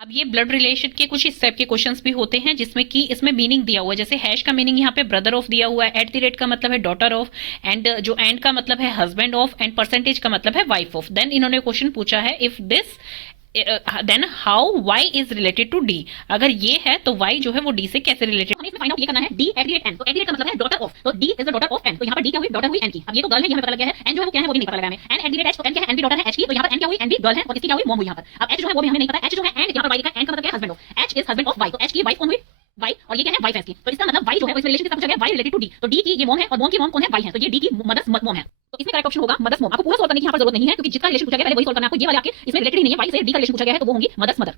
अब ये blood relation के कुछ इस टाइप के क्वेश्चंस भी होते हैं जिसमें कि इसमें मीनिंग दिया हुआ है। जैसे हैश का मीनिंग यहाँ पे ब्रदर ऑफ दिया हुआ है, एट द रेट का मतलब है डॉटर ऑफ, एंड जो एंड का मतलब है हस्बैंड ऑफ, एंड परसेंटेज का मतलब है वाइफ ऑफ। देन इन्होंने क्वेश्चन पूछा है if this then how Y is related to D. अगर ये है तो वाई जो है वो डी से कैसे रिलेटेड। हमें इसमें फाइंड आउट ये करना है D at the rate N, तो एट द रेट का मतलब है डॉटर ऑफ, तो D is the daughter of N, तो यहाँ पर डी क्या हुई, डॉटर हुई एन की। अब ये तो गर्ल है, ये हमें पता लग गया है, एन जो है वो क्या है वो भी नहीं पता लगा हमें। N at the rate H, तो एन क्या है, एन भी डॉटर है एच की, तो यहाँ पर एन क्या हुई, एन भी गर्ल है, और इसकी क्या हुई, मॉम हुई यहाँ पर। अब एच जो है वो भी हमें नहीं पता, एच जो है एंड यहाँ पर वाई का, एन का मतलब क्या है husband of, H is husband of Y, तो एच की वाइफ कौन हुई, वाई, और ये क्या है वाइफ है इसकी, तो इसका मतलब वाई जो है इस रिलेशन के साथ पूछा गया, वाई रिलेटेड टू डी, तो डी की ये मॉम है और मॉम की मॉम कौन है, वाई है, तो ये डी की मदर्स मॉम है, तो इसमें करेक्ट ऑप्शन होगा मदर्स मॉम। आपको पूरा सॉल्व करने की यहाँ पर जरूरत नहीं है क्योंकि जिसका रिलेशन पूछा गया पहले वही सॉल्व करना है आपको, ये वाले आपके इसमें रिलेटेड ही नहीं है, वाई से डी का रिलेशन पूछा गया है तो वो होंगी मदर्स मदर।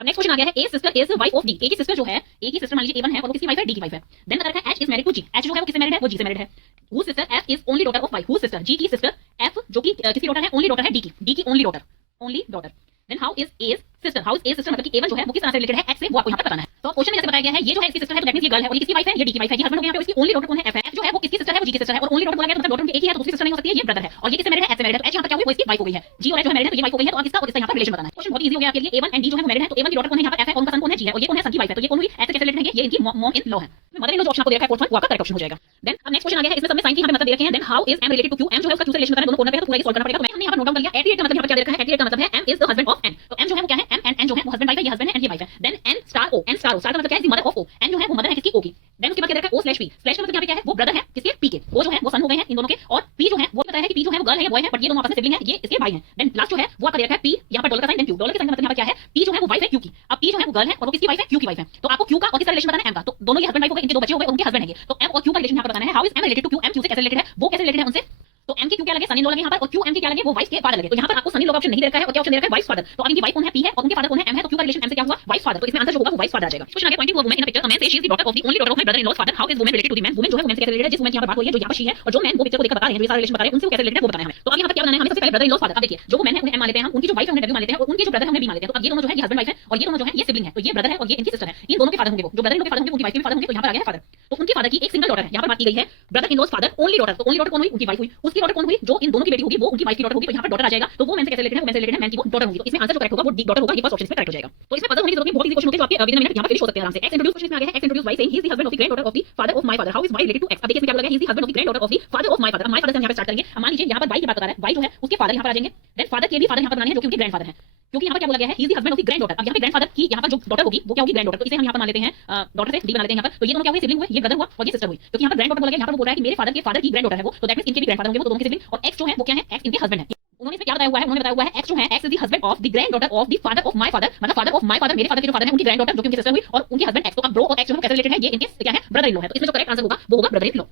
अब नेक्स्ट क्वेश्चन आ गया है A sister is wife of D, A की सिस्टर जो है, ए की सिस्टर मान लीजिए A1 है और वो किसकी वाइफ है, डी की वाइफ है। देन बता रखा है H is married to G, H जो है वो किससे मैरिड है, वो जी से मैरिड है। Who sister F is only daughter of Y, who sister G की सिस्टर एफ जो कि किसकी डॉटर है, ओनली डॉटर है डी की only daughter, only daughter. Then how is A's sister, how is A sister मतलब कि A1 जो है वो किस तरह से रिलेटेड है एच से, वो आपको यहाँ पर बताना है। तो क्वेश्चन में जैसे बताया गया है ये जो है इसकी सिस्टर है तो दैट मींस ये गर्ल है, और ये किसकी वाइफ है, ये डी की वाइफ है, ये हस्बैंड हो गया, यहाँ पे इसकी ओनली डॉटर कौन है, एफ जो है वो किसकी सिस्टर है, वो जी की सिस्टर है, और ओनली डॉटर बोला गया तो मतलब डॉटर एक ही है तो दूसरी सिस्टर नहीं हो सकती है, ये ब्रदर है, और ये किससे मैरिड है, एच से मैरिड है, तो एच यहाँ पर क्या हुई, वो इसकी वाइफ हो गई है, जी और एच जो है मैरिड है तो ये वाइफ हो गई है, तो अब इसका और इसका यहाँ पर रिलेशन बताना है। क्वेश्चन बहुत इजी हो गया आपके लिए, A1 एंड D जो है वो मैरिड है, तो A1 की डॉटर कौन है, यहाँ पर एफ है, और उनका सन कौन है, जी है, और ये कौन है, सन की वाइफ है, तो ये कौन हुई, एच से कैसे रिलेटेड है, ये इनकी मॉम इन लॉ है। मदर इन लॉ जो ऑप्शन आपको दे रखा है फोर्थ वन, वो आपका करेक्ट ऑप्शन हो जाएगा। देन अब नेक्स्ट क्वेश्चन आ गया है, इसमें सब में साइन की यहाँ पे मतलब दे रखे हैं। Then how is M related to Q, M जो है उसका क्यू से रिलेशन बताना है, दोनों कॉर्नर पे है तो पूरा ये सॉल्व करना पड़ेगा। तो मैंने यहाँ पर नोट डाउन कर लिया, एट का मतलब यहाँ पर क्या दे रखा है, एट का मतलब है M is the husband of N, तो एम जो है वो क्या है, एम एंड एन जो है वो हस्बैंड वाइफ है, ये हस्बैंड है एंड ये वाइफ है। देन एन स्टार ओ, एन स्टार ओ, स्टार का मतलब क्या है, मदर ऑफ ओ, एन जो है वो मदर है किसकी, ओ की। देन उसके बाद क्या दे रखा है, ओ स्लैश पी, स्लैश का मतलब यहाँ पे क्या है, वो ब्रदर है किसके, पी के, ओ जो है वो सन हो गए हैं इन दोनों के, और पी जो है वो पता है कि पी जो है वो गर्ल है या बॉय है, बट ये दोनों आपस में सिबलिंग है, ये इसके भाई हैं। देन लास्ट जो है वो आपका दे रखा है पी, यहाँ पर डॉलर का साइन, देन क्यू, डॉलर के साइन का मतलब यहाँ पर क्या है, पी जो है वो वाइफ है क्यू की। अब पी जो है वो गर्ल है और वो किसकी वाइफ है, क्यू की वाइफ है, तो आपको क्यू का और किसका रिलेशन बताना है, एम का, तो दोनों ये हस्बैंड वाइफ हो गए, इनके दो बच्चे हो गए, उनके हस्बैंड है ये, तो एम और क्यू का रिलेशन यहाँ पर बताना है। How is M related to Q, M Q से कैसे रिलेटेड है, वो कैसे रिलेटेड है उनसे, तो एम की क्यू क्या लगे, सन इन लॉ लगे यहाँ पर, और क्यू एम की क्या लगे, वो वाइफ के फादर लगे। तो यहाँ पर आपको सन इन लॉ का ऑप्शन नहीं दे रखा है और क्या ऑप्शन दे रखा है, वाइफ फादर, तो अब इनकी वाइफ कौन है, पी है, और उनके फादर कौन है, एम है, तो क्यू का रिलेशन एम से क्या हुआ, वाइफ फादर, तो इसमें आंसर जो होगा वो वाइफ फादर आ जाएगा। क्वेश्चन आगे, pointing to a woman in a picture, a man says she is the daughter of the only daughter of my brother in law's father, how is woman related to the man, woman जो है वो man से कैसे related है, जिस woman की यहाँ पर बात हो रही है जो यहाँ पर शी है, और जो मैन वो पिक्चर को देखकर बता रहे हैं, जो ये सारा रिलेशन बता रहे हैं, उनसे वो कैसे रिलेटेड है वो बताना है हमें। तो अब यहाँ पर क्या बनाना है, हमें सबसे पहले ब्रदर इन लॉज फादर। अब देखिए जो वो मैन है उन्हें एम मान लेते हैं हम, उनकी जो वाइफ है उन्हें डब्ल्यू मान लेते हैं, और उनके जो ब्रदर है उन्हें बी मान लेते हैं। तो अब ये दोनों जो है ये हस्बैंड वाइफ है, और ये दोनों जो है ये सिबलिंग है, तो ये ब्रदर है और ये इनकी सिस्टर है, इन दोनों के फादर होंगे, वो जो ब्रदर इन लोग के फादर होंगे उनकी वाइफ के भी फादर होंगे, तो यहाँ पर आ गया है फादर। तो उनके फादर की एक सिंगल डॉटर है, यहाँ पर बात की गई है brother in law's father only daughter, तो ओनली डॉटर कौन हुई, उनकी वाइफ हुई, उसकी डॉटर कौन हुई, जो इन दोनों की बेटी होगी वो उनकी वाइफ की डॉटर होगी, तो यहाँ पर डॉटर आ जाएगा, तो वो मैन से कैसे रिलेटेड है, वो मैन से रिलेटेड है, मैन की वो डॉटर होगी, तो इसमें आंसर जो करेक्ट होगा वो डॉटर होगा, ये फर्स्ट ऑप्शन में करेक्ट हो जाएगा। तो इसमें पजल होने की जरूरत नहीं, बहुत इजी क्वेश्चन होते हैं जो आपके विद इन मिनट यहाँ पर फिनिश हो सकते हैं आराम से। एक्स इंट्रोड्यूस क्वेश्चन में आ गया है, X introduce by saying he is the husband of the granddaughter of the father of my father, how is Y related to X. अब देखिए इसमें क्या बोला गया, he is the husband of the granddaughter of the father of my father. My father से हम यहाँ पे स्टार्ट करेंगे। अब मान लीजिए यहाँ पर वाई की बात बता रहा है, वाई जो है उसके फादर यहाँ पर आ जाएंगे, देन फादर के भी फादर यहाँ पर बनाने हैं जो कि उनके ग्रैंडफादर हैं, क्योंकि यहाँ पर क्या बोला गया है, ही is the husband of the grand daughter. अब यहाँ पे ग्रैंडफादर की यहाँ पर जो डॉटर होगी वो क्या होगी, ग्रैंड डॉटर, तो इसे हम यहाँ पर मान लेते हैं डॉटर से डी बना लेते हैं यहाँ पर। तो ये दोनों क्या हुए, सिबलिंग हुए, ये ब्रदर हुआ और ये सिस्टर हुई, क्योंकि यहाँ पर ग्रैंड डॉटर बोला गया, यहाँ पर वो बोल रहा है कि मेरे फादर के फादर की ग्रैंड डॉटर है वो, तो दैट मींस इनके भी ग्रैंडफादर होंगे वो, तो दोनों के सिबलिंग। और एक्स जो है वो क्या है, एक्स इनके हस्बैंड है। उन्होंने इसमें क्या बताया हुआ है, उन्होंने बताया हुआ है एक्स जो है, x is the husband of the granddaughter of the father of my father, मतलब फादर ऑफ माय फादर, मेरे फादर के जो फादर है उनकी ग्रैंड डॉटर जो कि उनकी सिस्टर हुई, और उनके हस्बैंड एक्स। तो अब ब्रो और एक्स जो है कैसे रिलेटेड है, ये इनके क्या है, ब्रदर इन लॉ है, तो इसमें जो करेक्ट आंसर होगा वो होगा brother in law.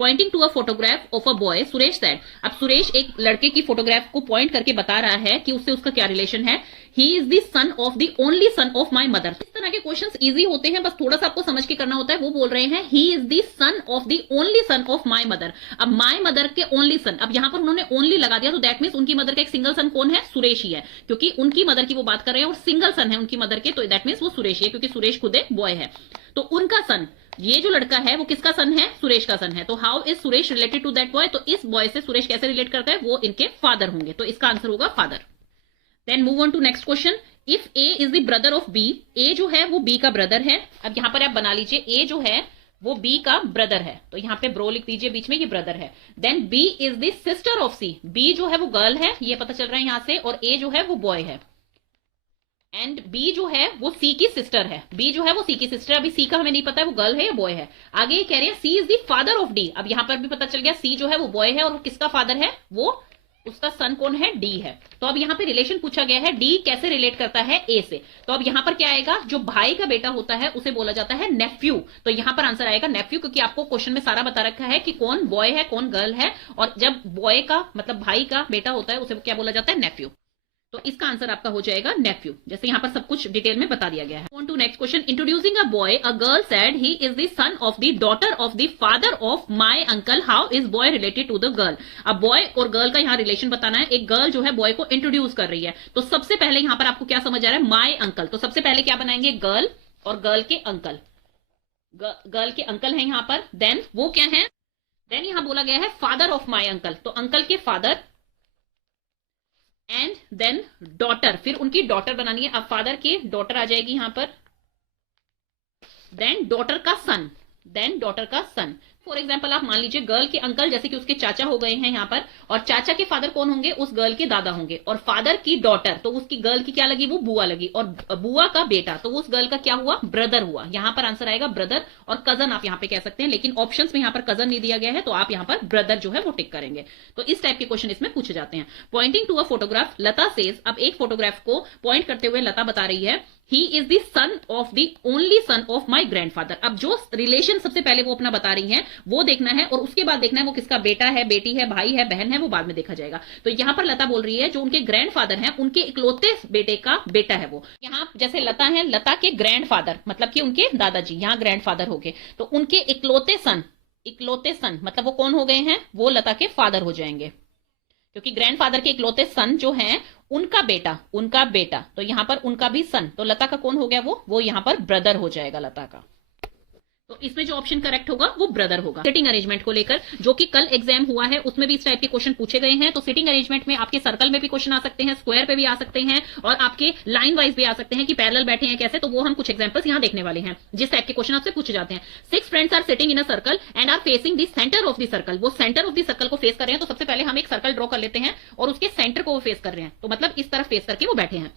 Pointing to a photograph of a boy, Suresh said. अब सुरेश एक लड़के की फोटोग्राफ को पॉइंट करके बता रहा है कि उससे उसका क्या रिलेशन है। ही is the son of the only son of my mother. इस तरह के क्वेश्चंस इजी होते हैं, बस थोड़ा सा आपको समझ के करना होता है। वो बोल रहे हैं ही is the son of the only son of my mother. अब माय मदर के ओनली सन, अब यहां पर उन्होंने ओनली लगा दिया, तो दैट मींस उनकी मदर का एक सिंगल सन कौन है, सुरेश ही है, क्योंकि उनकी मदर की वो बात कर रहे हैं और सिंगल सन है उनकी मदर के, तो दैट मींस वो सुरेश ही है, क्योंकि सुरेश खुद एक बॉय है। तो उनका सन, ये जो लड़का है वो किसका सन है, सुरेश का सन है। तो how is Suresh related to that boy, तो इस बॉय से सुरेश कैसे रिलेट करता है, वो इनके फादर होंगे, तो इसका आंसर होगा father. Then move on to next question. If A is the brother of B, A जो है वो बी का ब्रदर है। अब यहां पर आप बना लीजिए, ए जो है वो बी का ब्रदर है, तो यहां पे ब्रो लिख दीजिए बीच में, ये ब्रदर है। Then B is the sister of C, B जो है वो गर्ल है, ये पता चल रहा है यहां से, और ए जो है वो बॉय है, एंड बी जो है वो सी की सिस्टर है, बी जो है वो सी की सिस्टर। अभी सी का हमें नहीं पता है वो गर्ल है या बॉय है। आगे ये कह रहे हैं C is the father of D. अब यहां पर भी पता चल गया सी जो है वो बॉय है, और किसका फादर है, वो उसका सन कौन है, डी है। तो अब यहां पे रिलेशन पूछा गया है, डी कैसे रिलेट करता है ए से। तो अब यहां पर क्या आएगा, जो भाई का बेटा होता है उसे बोला जाता है नेफ्यू, तो यहां पर आंसर आएगा नेफ्यू, क्योंकि आपको क्वेश्चन में सारा बता रखा है कि कौन बॉय है कौन गर्ल है, और जब बॉय का मतलब भाई का बेटा होता है उसे क्या बोला जाता है, नेफ्यू। तो इसका आंसर आपका हो जाएगा नेफ्यू, जैसे यहां पर सब कुछ डिटेल में बता दिया गया है। On to next question. Introducing a boy, a girl said he is the son of the daughter of the father of my uncle, how is boy related to the girl. अब boy और girl का यहां relation बताना है। एक girl जो है boy को इंट्रोड्यूस कर रही है, तो सबसे पहले यहां पर आपको क्या समझ आ रहा है, माय अंकल, तो सबसे पहले क्या बनाएंगे, गर्ल और गर्ल के अंकल, गर्ल के अंकल है यहां पर। देन वो क्या है, देन यहां बोला गया है फादर ऑफ माय अंकल, तो अंकल के फादर, एंड देन डॉटर, फिर उनकी डॉटर बनानी है। अब फादर की डॉटर आ जाएगी यहां पर, देन डॉटर का सन, देन डॉटर का सन। फॉर एग्जाम्पल आप मान लीजिए गर्ल के अंकल जैसे कि उसके चाचा हो गए हैं यहाँ पर, और चाचा के फादर कौन होंगे, उस गर्ल के दादा होंगे, और फादर की डॉटर तो उसकी गर्ल की क्या लगी, वो बुआ लगी, और बुआ का बेटा तो उस गर्ल का क्या हुआ, ब्रदर हुआ। यहाँ पर आंसर आएगा ब्रदर, और कजन आप यहाँ पे कह सकते हैं, लेकिन ऑप्शंस में यहाँ पर कजन नहीं दिया गया है, तो आप यहाँ पर ब्रदर जो है वो टिक करेंगे। तो इस टाइप के क्वेश्चन इसमें पूछे जाते हैं। Pointing to a photograph, Lata says, अब एक फोटोग्राफ को पॉइंट करते हुए लता बता रही है ही is the son of the only son of my grandfather. अब जो रिलेशन सबसे पहले वो अपना बता रही हैं वो देखना है, और उसके बाद देखना है वो किसका बेटा है, बेटी है, भाई है, बहन है, वो बाद में देखा जाएगा। तो यहां पर लता बोल रही है जो उनके ग्रैंडफादर हैं उनके इकलौते बेटे का बेटा है वो। यहां जैसे लता है, लता के ग्रैंडफादर मतलब कि उनके दादाजी, यहां ग्रैंडफादर हो गए, तो उनके इकलौते सन, इकलौते सन मतलब वो कौन हो गए हैं, वो लता के फादर हो जाएंगे, क्योंकि ग्रैंडफादर के इकलौते सन जो हैं उनका बेटा, उनका बेटा, तो यहां पर उनका भी सन, तो लता का कौन हो गया, वो यहां पर ब्रदर हो जाएगा लता का। तो इसमें जो ऑप्शन करेक्ट होगा वो ब्रदर होगा। सिटिंग अरेंजमेंट को लेकर जो कि कल एग्जाम हुआ है उसमें भी इस टाइप के क्वेश्चन पूछे गए हैं। तो सिटिंग अरेंजमेंट में आपके सर्कल में भी क्वेश्चन आ सकते हैं, स्क्वायर पे भी आ सकते हैं, और आपके लाइन वाइज भी आ सकते हैं कि पैरेलल बैठे हैं कैसे, तो वो हम कुछ एग्जांपल्स यहां देखने वाले हैं जिस टाइप के क्वेश्चन आपसे पूछे जाते हैं। 6 friends are sitting in a circle and are facing the centre of the circle, वो सेंटर ऑफ द सर्कल को फेस कर रहे हैं। तो सबसे पहले हम एक सर्कल ड्रॉ कर लेते हैं और उसके सेंटर को वो फेस कर रहे हैं, तो मतलब इस तरफ फेस करके वो बैठे हैं।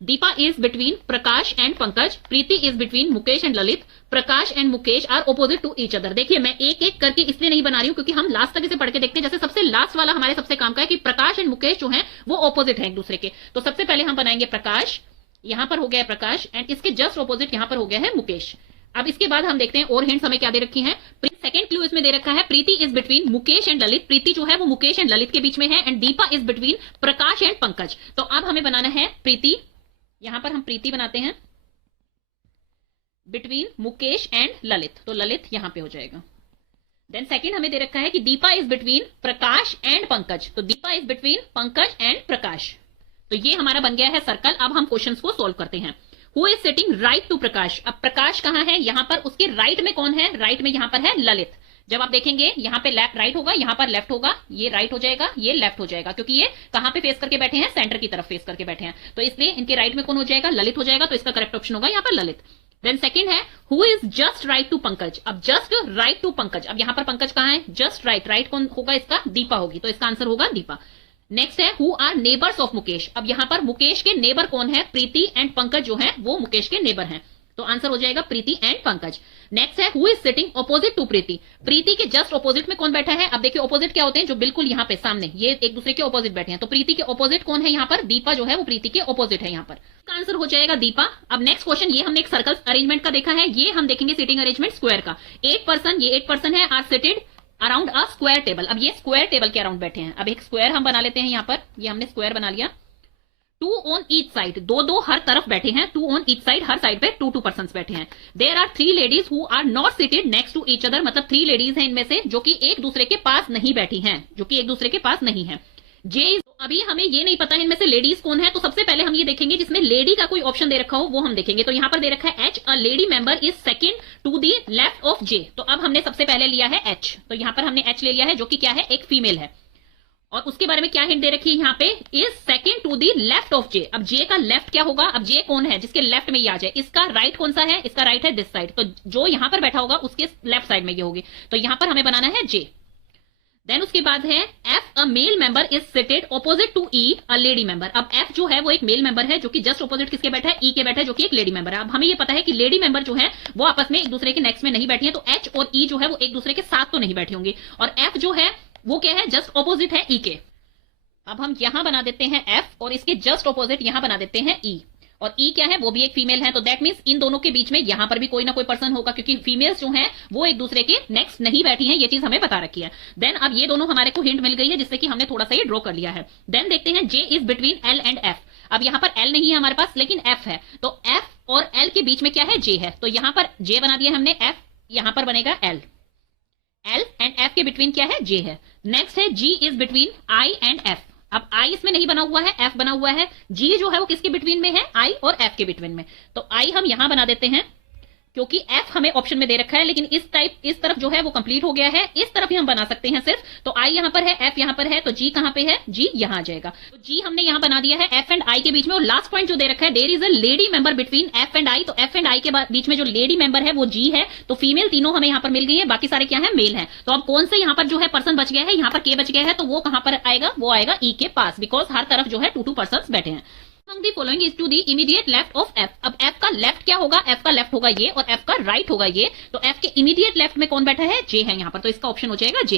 Deepa is between Prakash and Pankaj, Preeti is between Mukesh and Lalit, Prakash and Mukesh are opposite to each other. देखिए मैं एक एक करके इसलिए नहीं बना रही हूं क्योंकि हम लास्ट तक इसे पढ़ के देखते हैं। जैसे सबसे लास्ट वाला हमारे सबसे काम का है कि प्रकाश एंड मुकेश जो हैं वो ऑपोजिट है एक दूसरे के, तो सबसे पहले हम बनाएंगे प्रकाश, यहां पर हो गया प्रकाश, एंड इसके जस्ट ऑपोजिट यहां पर हो गया है मुकेश। अब इसके बाद हम देखते हैं और हिंट्स हमें क्या दे रखी है। सेकंड क्लू इसमें दे रखा है Preeti is between Mukesh and Lalit, Preeti जो है वो मुकेश एंड ललित के बीच में है, and Deepa is between Prakash and Pankaj. तो अब हमें बनाना है प्रीति, यहां पर हम प्रीति बनाते हैं बिटवीन मुकेश एंड ललित, तो ललित यहां पे हो जाएगा। देन सेकंड हमें दे रखा है कि Deepa is between Prakash and Pankaj, तो Deepa is between Pankaj and Prakash. तो ये हमारा बन गया है सर्कल। अब हम क्वेश्चंस को सोल्व करते हैं। Who is sitting right to Prakash, अब प्रकाश कहां है, यहां पर उसके राइट में कौन है, राइट में यहां पर है ललित। जब आप देखेंगे यहां पे लेफ्ट राइट होगा, यहां पर लेफ्ट होगा, ये राइट हो जाएगा, ये लेफ्ट हो जाएगा, क्योंकि ये कहां पे फेस करके बैठे हैं, सेंटर की तरफ फेस करके बैठे हैं, तो इसलिए इनके राइट में कौन हो जाएगा, ललित हो जाएगा, तो इसका करेक्ट ऑप्शन होगा यहां पर ललित। देन सेकंड है who is just right to Pankaj, अब जस्ट राइट टू पंकज, अब यहां पर पंकज कहां है, जस्ट राइट, राइट कौन होगा इसका, दीपा होगी, तो इसका आंसर होगा दीपा। नेक्स्ट है who are neighbours of Mukesh, अब यहां पर मुकेश के नेबर कौन है, प्रीति एंड पंकज जो है वो मुकेश के नेबर हैं, तो आंसर हो जाएगा प्रीति एंड पंकज। नेक्स्ट है who is sitting opposite to Preeti, Preeti के जस्ट ऑपोजिट में कौन बैठा है। अब देखिए ऑपोजिट क्या होते हैं, जो बिल्कुल यहाँ पे सामने, ये एक दूसरे के ऑपोजिट बैठे हैं, तो प्रीति के ऑपोजिट कौन है यहाँ पर, दीपा जो है वो प्रीति के ऑपोजिट है यहाँ पर, इसका आंसर हो जाएगा दीपा। अब नेक्स्ट क्वेश्चन, ये हमने एक सर्कल अरेंजमेंट का देखा है, ये हम देखेंगे सिटिंग अरेंजमेंट स्क्वायर का। 8 पर्सन, ये 8 पर्सन है, are seated around a square table, अब ये स्क्वायर टेबल के अराउंड बैठे हैं। अब एक स्क्वायर हम बना लेते हैं यहाँ पर, ये हमने स्क्वायर बना लिया। 2 ऑन ईच साइड, दो हर तरफ बैठे हैं, 2 ऑन ईच साइड, हर साइड पे 2 पर्सन बैठे हैं। There are 3 ladies who are not seated next to each other, मतलब 3 लेडीज हैं इनमें से जो कि एक दूसरे के पास नहीं बैठी हैं, जो कि एक दूसरे के पास नहीं है। जे, अभी हमें ये नहीं पता है इनमें से लेडीज कौन है, तो सबसे पहले हम ये देखेंगे जिसमें लेडी का कोई ऑप्शन दे रखा हो वो हम देखेंगे। तो यहाँ पर दे रखा है H, a lady member is second to the left of J, तो अब हमने सबसे पहले लिया है एच, तो यहाँ पर हमने एच ले लिया है जो कि क्या है, एक फीमेल है, और उसके बारे में क्या हिंट दे रखी है यहाँ पे, is second to the left of J. अब जे का लेफ्ट क्या होगा, अब जे कौन है जिसके लेफ्ट में ये आ जाए, इसका राइट कौन सा है, इसका राइट है दिस साइड, तो जो यहां पर बैठा होगा उसके लेफ्ट साइड में ये होगी, तो यहां पर हमें बनाना है जे। देन उसके बाद है F, a male member is seated opposite to E, a lady member. अब एफ जो है वो एक मेल मेंबर है जो कि जस्ट ऑपोजिट किसके बैठा है, ई के बैठा है, जो कि एक लेडी मेंबर है। अब हमें ये पता है कि लेडी मेंबर जो है वो आपस में एक दूसरे के नेक्स्ट में नहीं बैठी है, तो एच और ई जो है वो एक दूसरे के साथ तो नहीं बैठी होंगी, और एफ जो है वो क्या है, जस्ट ऑपोजिट है ई के। अब हम यहां बना देते हैं एफ, और इसके जस्ट ऑपोजिट यहां बना देते हैं ई, और ई क्या है, वो भी एक फीमेल है, तो दैट मींस इन दोनों के बीच में यहां पर भी कोई ना कोई पर्सन होगा, क्योंकि फीमेल्स जो हैं वो एक दूसरे के नेक्स्ट नहीं बैठी हैं, ये चीज हमें बता रखी है। देन अब ये दोनों हमारे को हिंट मिल गई है जिससे कि हमने थोड़ा सा ये ड्रॉ कर लिया है। देन देखते हैं J is between L and F, अब यहां पर एल नहीं है हमारे पास लेकिन एफ है, तो एफ और एल के बीच में क्या है, जे है, तो यहां पर जे बना दिया हमने, एफ यहां पर बनेगा एल, एल एंड एफ के बिटवीन क्या है, जे है। नेक्स्ट है G is between I and F, अब आई इसमें नहीं बना हुआ है, एफ बना हुआ है, जी जो है वो किसके बिटवीन में है, आई और एफ के बिटवीन में, तो आई हम यहां बना देते हैं, क्योंकि एफ हमें ऑप्शन में दे रखा है, लेकिन इस तरफ जो है वो कंप्लीट हो गया है, इस तरफ ही हम बना सकते हैं सिर्फ। तो आई यहां पर है, एफ यहां पर है, तो जी कहां पे है, जी यहां आ जाएगा। तो जी हमने यहां बना दिया है एफ एंड आई के बीच में। और लास्ट पॉइंट जो दे रखा है, there is a lady member between F and I, तो एफ एंड आई के बीच में जो लेडी मेंबर है वो जी है। तो फीमेल तीनों हमें यहां पर मिल गई है, बाकी सारे क्या है, मेल है। तो अब कौन से यहां पर जो है पर्सन बच गया है, यहां पर के बच गया है, तो वो कहां पर आएगा, वो आएगा ई के पास, बिकॉज हर तरफ जो है 2 पर्सन बैठे हैं। Among the following is to the immediate left of F। अब F का लेफ्ट क्या होगा, F का लेफ्ट होगा ये, और F का राइट होगा ये। तो F के इमीडिएट लेफ्ट में कौन बैठा है, J है यहाँ पर, तो इसका ऑप्शन हो जाएगा J।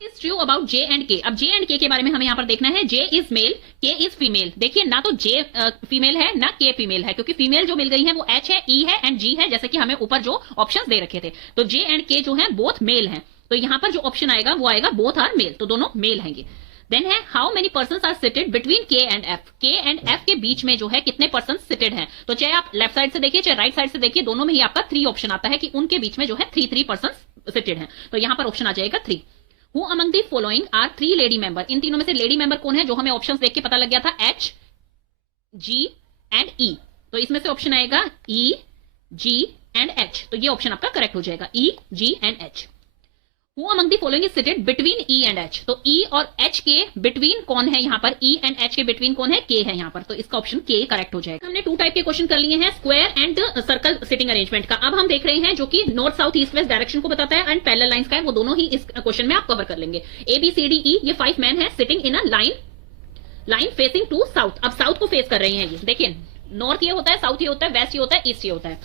Is true about J and K। अब J एंड K के बारे में हमें यहाँ पर देखना है। J is male, K is female. देखिए ना तो J फीमेल है ना K फीमेल है, क्योंकि फीमेल जो मिल गई है वो H है, E है एंड G है, जैसे कि हमें ऊपर जो ऑप्शंस दे रखे थे। तो J एंड K जो है बोथ मेल है, तो यहाँ पर जो ऑप्शन आएगा वो आएगा बोथ आर मेल, तो दोनों मेल हैं। देन है how many person are seated between K and F. K and F के बीच में जो है कितने पर्सन सिटेड हैं, तो चाहे आप लेफ्ट साइड से देखिए चाहे राइट साइड से देखिए, दोनों में ही आपका 3 ऑप्शन आता है कि उनके बीच में जो है 3 पर्सन सिटेड हैं। तो यहाँ पर ऑप्शन आ जाएगा 3। Who among the following are 3 lady member. इन तीनों में से लेडी मेंबर कौन है, जो हमें ऑप्शन देख के पता लग गया था, एच, जी एंड ई। तो इसमें से ऑप्शन आएगा ई, जी एंड एच। तो ये ऑप्शन आपका करेक्ट हो जाएगा, E, G and H. Who among the following is seated between E and H। तो E और H के बिटवीन कौन है यहाँ पर, E and H के बिटवीन कौन है, K है यहाँ पर, तो इसका ऑप्शन K करेक्ट हो जाएगा। हमने 2 टाइप के क्वेश्चन कर लिए हैं, square and circle sitting arrangement का। अब हम देख रहे हैं जो कि north south east west direction को बताता है एंड पैरेलल लाइंस का है, वो दोनों ही इस क्वेश्चन में आप कवर कर लेंगे। A B C D E ये 5 मैन है sitting in a line facing to south. अब साउथ को फेस कर रहे हैं ये, देखिए नॉर्थ ये होता है, साउथ ये होता है, वेस्ट ये होता है, ईस्ट ये होता है।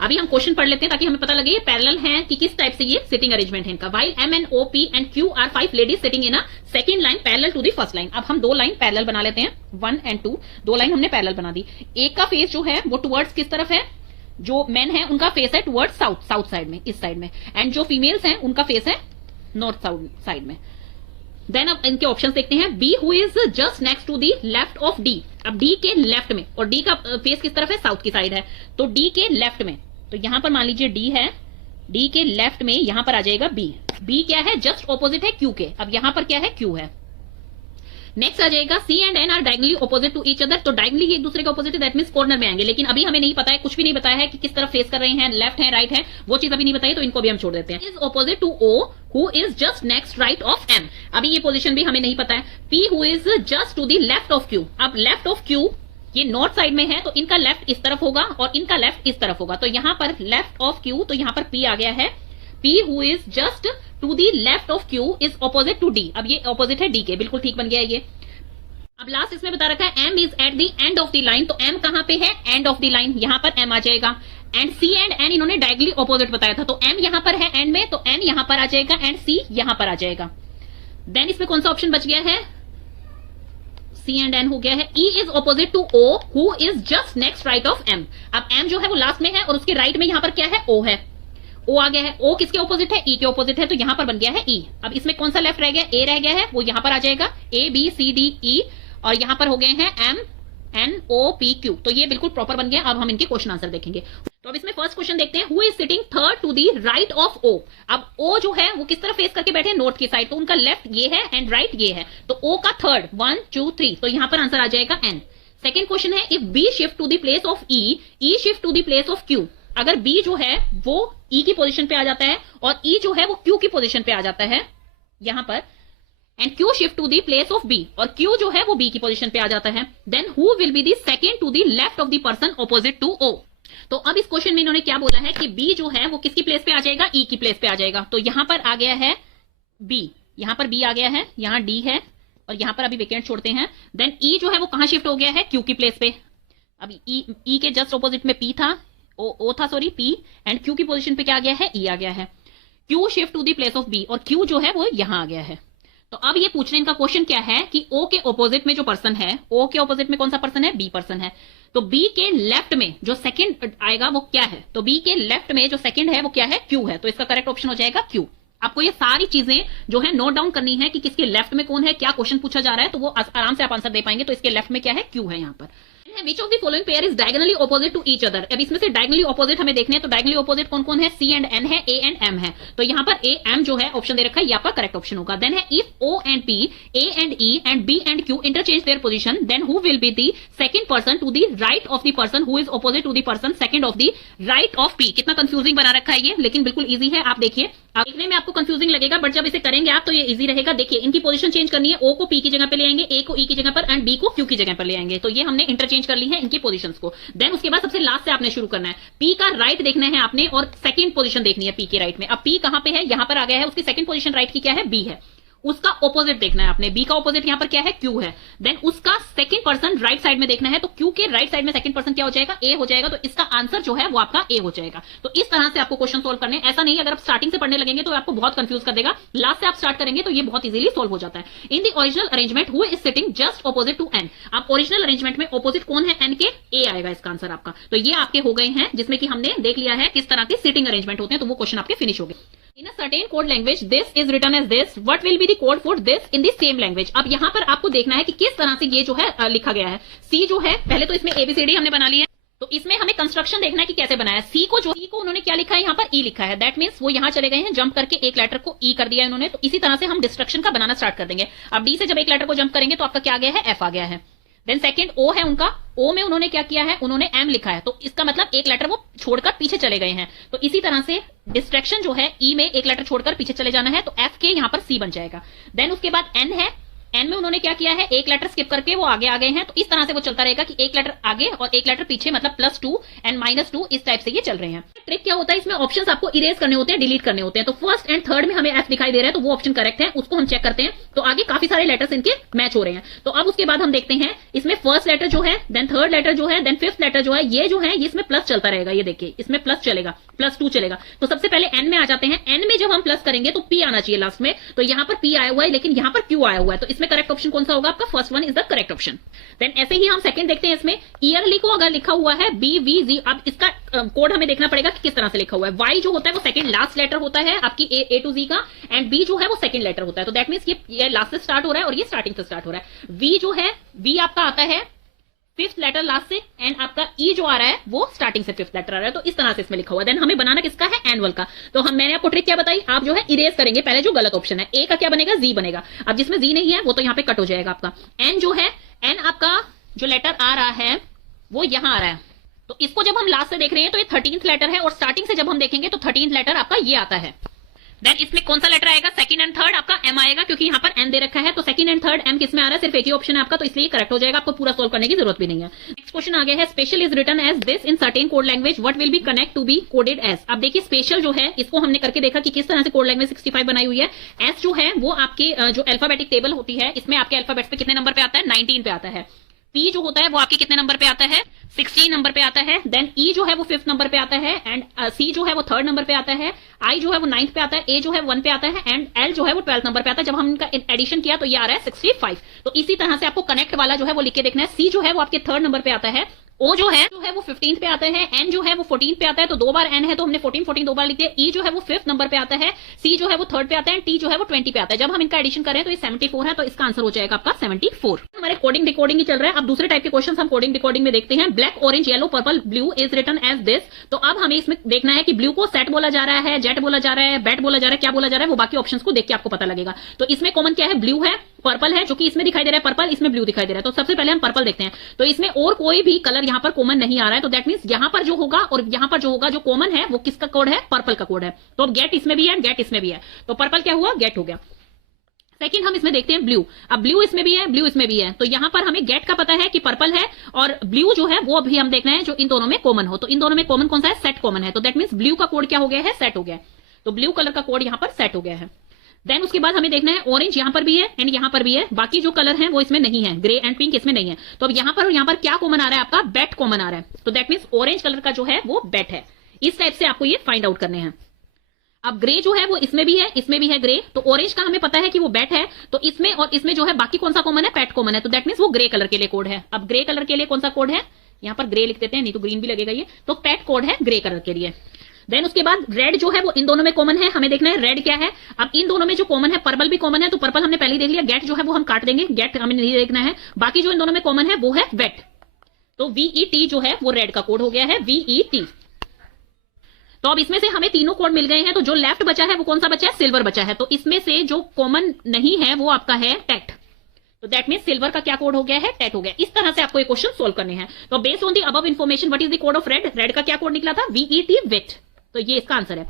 अभी हम क्वेश्चन पढ़ लेते हैं ताकि हमें पता लगे ये पैरेलल है कि किस टाइप से ये सिटिंग अरेंजमेंट है इनका। While M N O P and Q are 5 ladies sitting in a second line parallel to the first line. अब हम 2 लाइन पैरेलल बना लेते हैं, 1 एंड 2, 2 लाइन हमने पैरेलल बना दी। एक का फेस जो है वो टुवर्ड्स किस तरफ है, जो मेन है उनका फेस है टुवर्ड्स साउथ साइड में, इस साइड में, एंड जो फीमेल्स हैं उनका फेस है नॉर्थ साइड में। देन अब इनके ऑप्शंस देखते हैं। B who is just next to the left of D. अब डी के लेफ्ट में, और डी का फेस किस तरफ है, साउथ की साइड है, तो डी के लेफ्ट में, तो यहां पर मान लीजिए डी है, डी के लेफ्ट में यहां पर आ जाएगा बी। बी क्या है, जस्ट ऑपोजिट है क्यू के। अब यहां पर क्या है, क्यू है। नेक्स्ट आ जाएगा C and N are diagonally opposite to each other. तो डायगोनली एक दूसरे के ऑपोजिट है, दैट मींस कॉर्नर में आएंगे, लेकिन अभी हमें नहीं पता है, कुछ भी नहीं बताया है कि किस तरफ फेस कर रहे हैं, लेफ्ट है राइट है, वो चीज अभी नहीं बताई, तो इनको भी हम छोड़ देते हैं। Is opposite to O who is just next right of M. अभी ये पोजीशन भी हमें नहीं पता है। P who is just to the left of Q. अब लेफ्ट ऑफ क्यू ये नॉर्थ साइड में है, तो इनका लेफ्ट इस तरफ होगा और इनका लेफ्ट इस तरफ होगा। तो यहां पर लेफ्ट ऑफ क्यू, तो यहां पर पी आ गया है। P who is just to the left of Q is opposite to D. अब ये ऑपोजिट है डी के, बिल्कुल ठीक बन गया ये। अब लास्ट इसमें बता रखा है M is at the end of the line. तो एम कहां पे है, एंड ऑफ द लाइन, यहां पर एम आ जाएगा। एंड सी एंड एन इन्होंने डायगोनली ऑपोजिट बताया था, तो एम यहां पर है एंड में, तो एन यहां पर आ जाएगा एंड सी यहां पर आ जाएगा। देन इसमें कौन सा ऑप्शन बच गया है, सी एंड एन हो गया है। E is opposite to O who is just next right of M. अब एम जो है वो लास्ट में है और उसके राइट में यहां पर क्या है, ओ है, ओ आ गया है। ओ किसके ऑपोजिट है, ई के ऑपोजिट है, तो यहां पर बन गया है ई। अब इसमें कौन सा लेफ्ट रह गया, ए रह गया है, वो यहां पर आ जाएगा। A B C D E, और यहां पर हो गए हैं M N O P Q. तो ये बिल्कुल प्रॉपर बन गया। अब हम इनके क्वेश्चन आंसर देखेंगे। तो अब इसमें फर्स्ट क्वेश्चन देखते हैं, who is sitting third to the right of O. अब ओ जो है वो किस तरफ फेस करके बैठे हैं, नॉर्थ की साइड, तो उनका लेफ्ट ये है एंड राइट ये है। तो ओ का थर्ड 1 2 3, तो यहां पर आंसर आ जाएगा एन। सेकेंड क्वेश्चन है, if B shift to the place of E, E shift to the place of Q. अगर बी जो है वो ई की पोजिशन पे आ जाता है और ई जो है वो क्यू की पोजिशन पे आ जाता है यहां पर, and Q shift to the place of B, और Q जो है वो B की पोजीशन पे आ जाता है, then who will be the second to the left of the person opposite to O। तो अब इस क्वेश्चन में इन्होंने क्या बोला है कि B जो है वो किसकी प्लेस पे आ जाएगा, E की प्लेस पे आ जाएगा। तो यहां पर आ गया है B, यहां पर B आ गया है, यहां D है और यहां पर अभी वेकेंट छोड़ते हैं। देन E जो है वो कहां शिफ्ट हो गया है, Q की प्लेस पे। अभी E के जस्ट ऑपोजिट में P था, O था सॉरी P, एंड Q की पोजीशन पे क्या आ गया है, E आ गया है। Q shift to the place of B, और Q जो है वो यहां आ गया है। तो अब ये पूछने इनका क्वेश्चन क्या है कि O के ऑपोजिट में जो पर्सन है, O के ऑपोजिट में कौन सा पर्सन है, B पर्सन है। तो B के लेफ्ट में जो सेकंड आएगा वो क्या है, तो B के लेफ्ट में जो सेकंड है वो क्या है, Q है। तो इसका करेक्ट ऑप्शन हो जाएगा Q। आपको ये सारी चीजें जो है नोट डाउन करनी है कि किसके लेफ्ट में कौन है, क्या क्वेश्चन पूछा जा रहा है, तो वो आराम से आप आंसर दे पाएंगे। तो इसके लेफ्ट में क्या है, Q है यहाँ पर। Which of the following pair is diagonally opposite to each other. अब इसमें से डायगोनली ऑपोजिट हमें देखने हैं, तो डायगोनली ऑपोजिट कौन कौन है, सी एंड एन है, ए एंड एम है। तो यहाँ पर ए एम जो है ऑप्शन दे रखा है, ये आपका करेक्ट ऑप्शन होगा। देन है if O and P, A and E and B and Q interchange their position, then who will be the second person to the right of the person who is opposite to the person second of the right of P. कितना confusing बना रखा है ये, लेकिन बिल्कुल easy है। आप देखिए, देखने में आपको कंफ्यूजिंग लगेगा, बट जब इसे करेंगे आप तो ये इजी रहेगा। देखिए, इनकी पोजीशन चेंज करनी है, ओ को पी की जगह पे ले आएंगे, ए को ई की जगह पर एंड बी को क्यू की जगह पर ले आएंगे। तो ये हमने इंटरचेंज कर ली है इनकी पोजीशंस को। देन उसके बाद सबसे लास्ट से आपने शुरू करना है, पी का राइट देखना है आपने और सेकंड पोजीशन देखनी है पी के राइट में। अब पी कहां पे है, यहां पर आ गया है, उसकी सेकंड पोजीशन राइट की क्या है, बी है। उसका ऑपोजिट देखना है आपने, बी का ऑपोजिट यहां पर क्या है, क्यू है। देन उसका सेकंड पर्सन राइट साइड में देखना है, तो क्यू के राइट साइड में सेकंड पर्सन क्या हो जाएगा, ए हो जाएगा। तो इसका आंसर जो है वो आपका ए हो जाएगा। तो इस तरह से आपको क्वेश्चन सोल्व करने, ऐसा नहीं अगर आप स्टार्टिंग से पढ़ने लगेंगे तो आपको बहुत कंफ्यूज कर देगा, लास्ट से आप स्टार्ट करेंगे तो ये बहुत इजीली सोल्व हो जाता है। In the original arrangement who is sitting just opposite to N. आप ओरिजिनल अरेंजमेंट में ऑपोजिट कौन है, एन के, ए आएगा इसका आंसर आपका। तो ये आपके हो गए हैं, जिसमें कि हमने देख लिया है किस तरह के सिटिंग अरेंजमेंट होते हैं। तो वो क्वेश्चन आपके फिनिश हो गए। In a certain code language, this is written as this. What will be the code for this in the same language? अब यहाँ पर आपको देखना है कि किस तरह से ये जो है लिखा गया है। C जो है, पहले तो इसमें ABCD हमने बना ली है, तो इसमें हमें कंस्ट्रक्शन देखना है कि कैसे बनाया। सी को उन्होंने क्या लिखा है, यहाँ पर ई लिखा है। दैट मीन्स वो यहाँ चले गए हैं, जंप करके एक लेटर को ई कर दिया है उन्होंने। तो इसी तरह से हम डिस्ट्रक्शन का बनाना स्टार्ट कर देंगे। अब डी से जब एक लेटर को जंप करेंगे तो आपका क्या आ गया है, एफ आ गया है। देन सेकंड ओ है उनका, ओ में उन्होंने क्या किया है, उन्होंने एम लिखा है। तो इसका मतलब एक लेटर वो छोड़कर पीछे चले गए हैं। तो इसी तरह से डिस्ट्रैक्शन जो है, ई में एक लेटर छोड़कर पीछे चले जाना है, तो एफ के यहां पर सी बन जाएगा। देन उसके बाद एन है, एन में उन्होंने क्या किया है, एक लेटर स्किप करके वो आगे आ गए हैं। तो इस तरह से वो चलता रहेगा कि एक लेटर आगे और एक लेटर पीछे, मतलब +2 एंड -2, इस टाइप से ये चल रहे हैं। ट्रिक क्या होता है, इसमें ऑप्शंस आपको इरेज करने होते हैं, डिलीट करने होते हैं। तो फर्स्ट एंड थर्ड में हमें एफ दिखाई दे रहा है, तो वो ऑप्शन करेक्ट है, उसको हम चेक करते हैं। तो आगे काफी सारे लेटर्स इनके मैच हो रहे हैं। तो अब उसके बाद हम देखते हैं, इसमें फर्स्ट लेटर जो है, देन थर्ड लेटर जो है, देन फिफ्थ लेटर जो है, ये जो है इसमें प्लस चलता रहेगा। ये देखिए, इसमें प्लस चलेगा, +2 चलेगा। तो सबसे पहले एन में आ जाते हैं। एन में जब हम प्लस करेंगे तो पी आना चाहिए लास्ट में। तो यहाँ पर पी आया हुआ है, लेकिन यहाँ पर क्यू आया हुआ है। तो इसमें करेक्ट ऑप्शन कौन सा होगा आपका, first one is the correct option. Then ऐसे ही हम सेकंड देखते हैं, इसमें ईयरली को अगर लिखा हुआ है BVG, अब इसका कोड हमें देखना पड़ेगा कि किस तरह से लिखा हुआ है। वाई जो होता है वो सेकंड लास्ट लेटर होता है आपकी A to Z का, एंड बी जो है वो सेकंड लेटर होता है। तो दैट मीन्स ये लास्ट से स्टार्ट हो रहा है और ये स्टार्टिंग से स्टार्ट हो रहा है। वी जो है, वी आपका आता है फिफ्थ लेटर लास्ट से, एंड आपका ई जो आ रहा है वो स्टार्टिंग से फिफ्थ लेटर आ रहा है। तो इस तरह से इसमें लिखा हुआ है। देन हमें बनाना किसका है, एनुअल का। तो मैंने आपको ट्रिक क्या बताई, आप जो है इरेज करेंगे पहले जो गलत ऑप्शन है। ए का क्या बनेगा, जी बनेगा। अब जिसमें जी नहीं है वो तो यहाँ पे कट हो जाएगा आपका। एन जो है, एन आपका जो लेटर आ रहा है वो यहां आ रहा है। तो इसको जब हम लास्ट से देख रहे हैं तो ये 13th लेटर है, और स्टार्टिंग से जब हम देखेंगे तो 13th लेटर आपका ये आता है। देन इसमें कौन सा लेटर आएगा, सेकंड एंड थर्ड आपका एम आएगा, क्योंकि यहाँ पर एन दे रखा है। तो सेकंड एंड थर्ड एम किसमें आ रहा है, सिर्फ एक ही ऑप्शन है आपका, तो इसलिए करेक्ट हो जाएगा, आपको पूरा सोल्व करने की जरूरत भी नहीं है। नेक्स्ट क्वेश्चन आ गया है, special is written as this in certain code language, what will be connect to be coded as. अब देखिए, स्पेशल जो है इसको हमने करके देखा कि किस तरह से कोड लैंग्वेज 65 बनाई हुई है। एस जो है वो आपके जो अल्फाबेटिक टेबल होती है, इसमें आपके अल्फाबेट्स पे कितने नंबर पे आता है, 19 पे आता है। पी जो होता है वो आपके कितने नंबर पे आता है, 16 नंबर पे आता है। देन ई जो है वो 5th नंबर पे आता है, एंड सी जो है वो 3rd नंबर पे आता है। आई जो है वो 9th पे आता है, ए जो है 1 पे आता है, एंड एल जो है वो 12th नंबर पे आता है। जब हम इनका एडिशन किया तो ये आ रहा है 65। तो इसी तरह से आपको कनेक्ट वाला जो है वो लिख के देखना है। सी जो है वो आपके 3rd नंबर पे आता है, ओ जो है वो 15th पे आता है, एन जो है वो 14th पे आता है। तो 2 बार एन है तो हमने 14 2 बार लिख दिया। ई जो है वो 5th नंबर पे आता है, सी जो है वो 3rd पे आता है, टी जो है वो 20 पे आता है। जब हम इनका एडिशन करें तो ये 74 है, तो इसका आंसर हो जाएगा आपका 74। हमारे कोडिंग डिकोडिंग ही चल रहा है। अब दूसरे टाइप के क्वेश्चन हम कोडिंग डिकोडिंग में देखते हैं। Black, orange, yellow, purple, blue is written as this. तो अब हमें इसमें देखना है कि ब्लू को सेट बोला जा रहा है, जेट बोला जा रहा है, बैट बोला जा रहा है, क्या बोला जा रहा है, वो बाकी ऑप्शंस को देख के आपको पता लगेगा। तो इसमें कॉमन क्या है, ब्लू है, पर्पल है, जो कि इसमें दिखाई दे रहा है पर्पल, इसमें ब्लू दिखाई दे रहा है। तो सबसे पहले हम पर्पल देखते हैं। तो इसमें और कोई भी कलर यहाँ पर कॉमन नहीं आ रहा है, तो दैट मींस यहाँ पर जो होगा और यहाँ पर जो होगा, जो कॉमन है वो किसका कोड है, पर्पल का कोड है। तो अब गेट इसमें भी है, गेट इसमें भी है, तो पर्पल क्या हुआ, गेट हो गया। सेकंड हम इसमें देखते हैं ब्लू। अब ब्लू इसमें भी है, ब्लू इसमें भी है, तो यहां पर हमें गेट का पता है कि पर्पल है, और ब्लू जो है वो अभी हम देखना है जो इन दोनों में कॉमन हो। तो इन दोनों में कॉमन कौन सा है, सेट कॉमन है। तो दैट मींस ब्लू का कोड क्या हो गया है, सेट हो गया है। तो ब्लू कलर का कोड यहां पर सेट हो गया है। देन उसके बाद हमें देखना है ऑरेंज, यहां पर भी है एंड यहां पर भी है, बाकी जो कलर है वो इसमें नहीं है, ग्रे एंड पिंक इसमें नहीं है। तो अब यहां पर और यहां पर क्या कॉमन आ रहा है आपका, बैट कॉमन आ रहा है। तो दैट मींस ऑरेंज कलर का जो है वो बैट है। इस टाइप से आपको ये फाइंड आउट करने हैं। अब ग्रे जो है वो इसमें भी है, इसमें भी है ग्रे। तो ऑरेंज का हमें पता है कि वो बैट है, तो इसमें और इसमें जो है बाकी कौन सा कॉमन है, पैट कॉमन है। तो दैट मींस वो ग्रे कलर के लिए कोड है। अब ग्रे कलर के लिए कौन सा कोड है, यहां पर ग्रे लिख देते हैं, नहीं तो ग्रीन भी लगेगा ये। तो पैट कोड है ग्रे कलर के लिए। देन उसके बाद रेड जो है वो इन दोनों में कॉमन है, हमें देखना है रेड क्या है। अब इन दोनों में जो कॉमन है, पर्पल भी कॉमन है, तो पर्पल हमने पहले ही देख लिया। गेट जो है वो हम काट देंगे, गेट हमें नहीं देखना है। बाकी जो इन दोनों में कॉमन है वो है वेट। तो VET जो है वो रेड का कोड हो गया है, VET। तो अब इसमें से हमें तीनों कोड मिल गए हैं, तो जो लेफ्ट बचा है वो कौन सा बचा है, सिल्वर बचा है। तो इसमें से जो कॉमन नहीं है वो आपका है टेट। तो दैट मीन सिल्वर का क्या कोड हो गया है, टेट हो गया। इस तरह से आपको ये क्वेश्चन सोल्व करने हैं। तो based on the above information what is the code of red, red का क्या कोड निकला था, VET विथ। तो ये इसका आंसर है।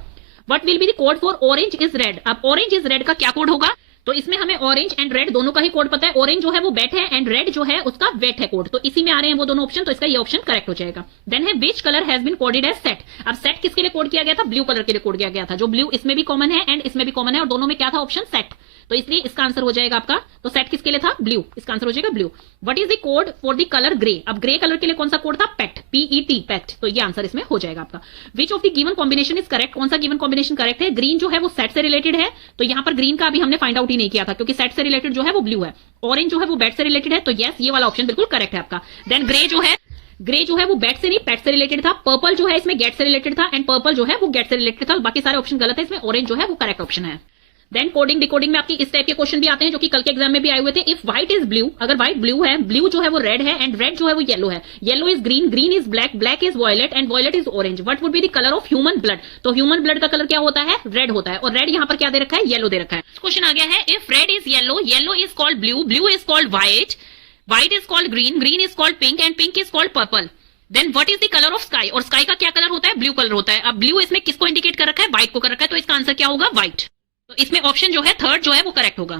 What will be the code for orange is red, अब ऑरेंज इज रेड का क्या कोड होगा, तो इसमें हमें ऑरेंज एंड रेड दोनों का ही कोड पता है। ऑरेंज जो है वो बेट है एंड रेड जो है उसका वेट है कोड, तो इसी में आ रहे हैं वो दोनों ऑप्शन, तो इसका ये ऑप्शन करेक्ट हो जाएगा। देन है which colour has been coded as set, अब सेट किसके लिए कोड किया गया था, ब्लू कलर के लिए कोड किया गया था। जो ब्लू इसमें भी कॉमन है एंड इसमें भी कॉमन है और दोनों में क्या था ऑप्शन सेट, तो इसलिए इसका आंसर हो जाएगा आपका, तो सेट किसके लिए था, ब्लू, इसका आंसर हो जाएगा blue. What is the code for the colour grey, अब ग्रे कलर के लिए कौन सा कोड था, पेट, PET पेट, तो ये आंसर इसमें हो जाएगा आपका। विच of the given combination is correct, कौन सा गिवन कॉम्बिनेशन करेक्ट है, ग्रीन जो है वो सेट से रिलेटेड है, तो यहां पर ग्रीन का अभी हमने फाइंड आउट ही नहीं किया था क्योंकि सेट से रिलेटेड जो है वो ब्लू है। ऑरेंज जो है वो बेट से रिलेटेड है, तो यस ये वाला ऑप्शन बिल्कुल करेक्ट है आपका। देन ग्रे जो है वो बैट से नहीं पेट से रिलेटेड था, पर्पल जो है इसमें गेट से रिलेटेड था एंड पर्पल जो है वो गेट से रिलेटेड था, बाकी सारे ऑप्शन गलत है, इसमें ऑरेंज जो है वो करेक्ट ऑप्शन है। देन कोडिंग डिकोडिंग में आपकी इस टाइप के क्वेश्चन भी आते हैं जो कि कल के एग्जाम में भी आए हुए थे। इफ व्हाइट इज ब्लू, अगर व्हाइट ब्लू है, ब्लू जो है वो रेड है एंड रेड जो है वो येलो है, yellow is green, green is black, black is violet and violet is orange, what would be the colour of human blood, तो ह्यूमन ब्लड का कलर क्या होता है, रेड होता है, और रेड यहाँ पर क्या दे रखा है, येलो दे रखा है। क्वेश्चन आ गया है, if red is yellow, yellow is called blue, blue is called white, white is called green, green is called pink and pink is called purple, then what is the colour of sky, और sky का क्या colour होता है, blue colour होता है। अब blue इसमें किसको इंडिकेट कर रखा है, व्हाइट को कर रखा है, तो इसका आंसर क्या होगा, व्हाइट। तो इसमें ऑप्शन जो है थर्ड जो है वो करेक्ट होगा।